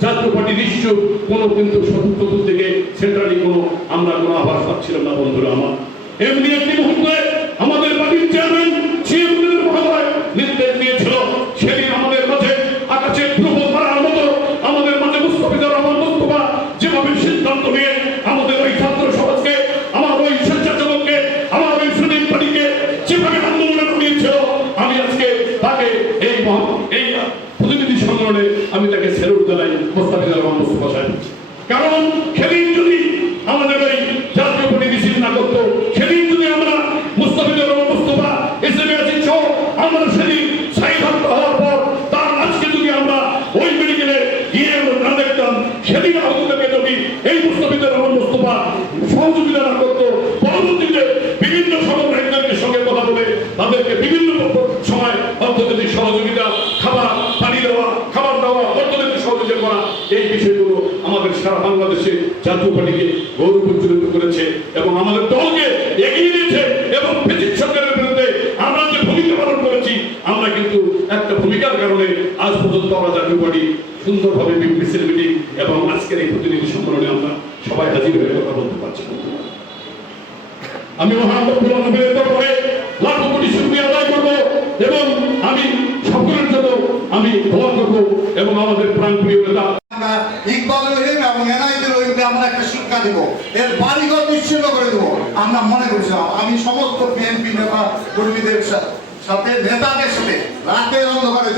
জাতীয় পার্টি নিশ্চয় কোনো কিন্তু চতুর্থ থেকে সেন্ট্রালি কোনো আমরা কোনো আভাস পাচ্ছিলাম না বন্ধুরা আমার। এমনি একটি মুহূর্তে আমাদের পার্টির চেয়ারম্যান ওই ছাত্র আমি আজকে তাকে এই প্রতিনিধি সম্মেলনে আমি তাকে স্যালুট জানাই মোস্তাফিজুর রহমান মুস্তফা সাহেব কারণ সেদিন যদি আমাদের ওই জাতীয় মিছিল না করতো, সেদিন যদি আমরা মুস্তাফিজুর রহমান মুস্তফা আছি সহ, আমরা সেদিন সাইড হওয়ার পর, তার আজকে যদি আমরা ওই মেডিকেলে গিয়ে না দেখতাম, সেদিন আহত যদি এই মুস্তাফিজুর রহমান মুস্তফা সহযোগিতা না করতো, পরবর্তীতে বিভিন্ন সমন্বয়কদের সঙ্গে কথা বলে তাদেরকে বিভিন্ন সময় অর্থনৈতিক সহযোগিতা, খাবার পানি দেওয়া, খাবার দেওয়া, অর্থনৈতিক সহযোগিতা করা, এই বিষয়গুলো সারা বাংলাদেশে জাতীয় পার্টিকে গৌরব উজ্জ্বলিত করেছে এবং আমাদের দলকে এগিয়ে নিয়েছে এবং ব্রিটিশ সরকারের বিরুদ্ধে আমরা যে ভূমিকা পালন করেছি, আমরা কিন্তু একটা ভূমিকার কারণে আজ পর্যন্ত আমরা জাতীয় পার্টি সুন্দরভাবে মিছিল মিটিং এবং আজকের এই প্রতিনিধি সম্মেলনে আমরা সবাই হাজির হয়ে কথা বলতে পারছি। আমি মহানবুল নবীর তরফে লাখ কোটি শুকরিয়া আদায় করব এবং আমি সকলের জন্য আমি দোয়া করব এবং আমাদের প্রাণপ্রিয় নেতা আমরা ইকবাল রহিম এবং এনআইবি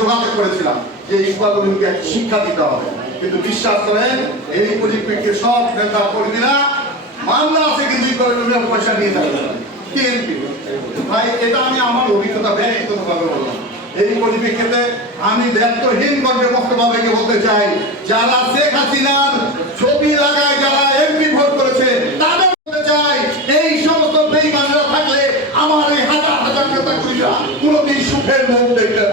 যোগাযোগ করেছিলাম যে ইকবাল শিক্ষা দিতে হবে। কিন্তু বিশ্বাস করেন, এই সব নেতা কর্মীরা মামলা পয়সা নিয়ে বিএনপি ভাই, এটা আমি আমার অভিজ্ঞতা ব্যক্তিগতভাবে বললাম। এই পরিপ্রেক্ষিতে আমি ব্যর্থহীন কণ্ঠে বক্তব্য রেখে বলতে চাই, যারা শেখ হাসিনার ছবি লাগায়, যারা এমপি ভোট করেছে, তাদের বলতে চাই, এই সমস্ত বেইমানরা থাকলে আমার এই হাজার হাজার নেতা কোনোদিন সুখের মুখ দেখতে